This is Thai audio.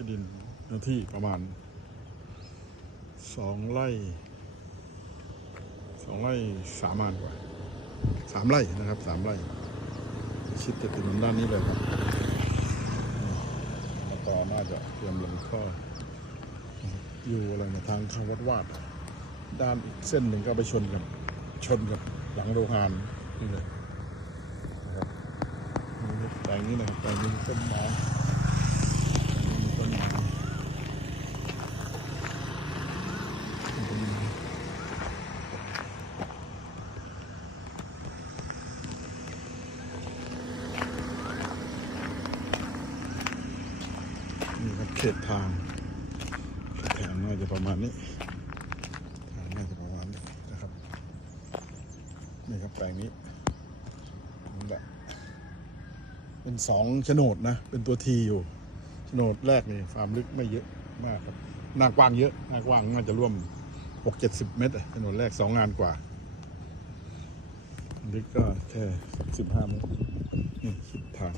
ที่ดินเนื้อที่ประมาณสองไร่สองไร่สามานกว่าสามไร่นะครับสามไร่ ชิดจะถนนด้านนี้เลยครับต่อน่าจะเตรียมลงท่ออยู่อะไรนะทางเข้าวัดวาด ด้านอีกเส้นหนึ่งก็ไปชนกับชนกับหลังโรงงานนี่เลยนะครับนี่แปลงนี้นะครับแปลงนี้ต้นไม้มีต้นไม้ นี่ครับเขตทางเขตทางน่าจะประมาณนี้ทางน่าจะประมาณนี้นะครับนี่ครับแปลงนี้นี่แหละเป็นสองโฉนดนะ เป็นตัวทีอยู่โฉนดแรกนี่ความลึกไม่เยอะมากครับหน้ากว้างเยอะหน้ากว้างน่าจะร่วมหกเจ็ดสิบเมตรโฉนดแรกสองงานกว่าลึกก็แค่สิบห้าเมตรนี่ทาง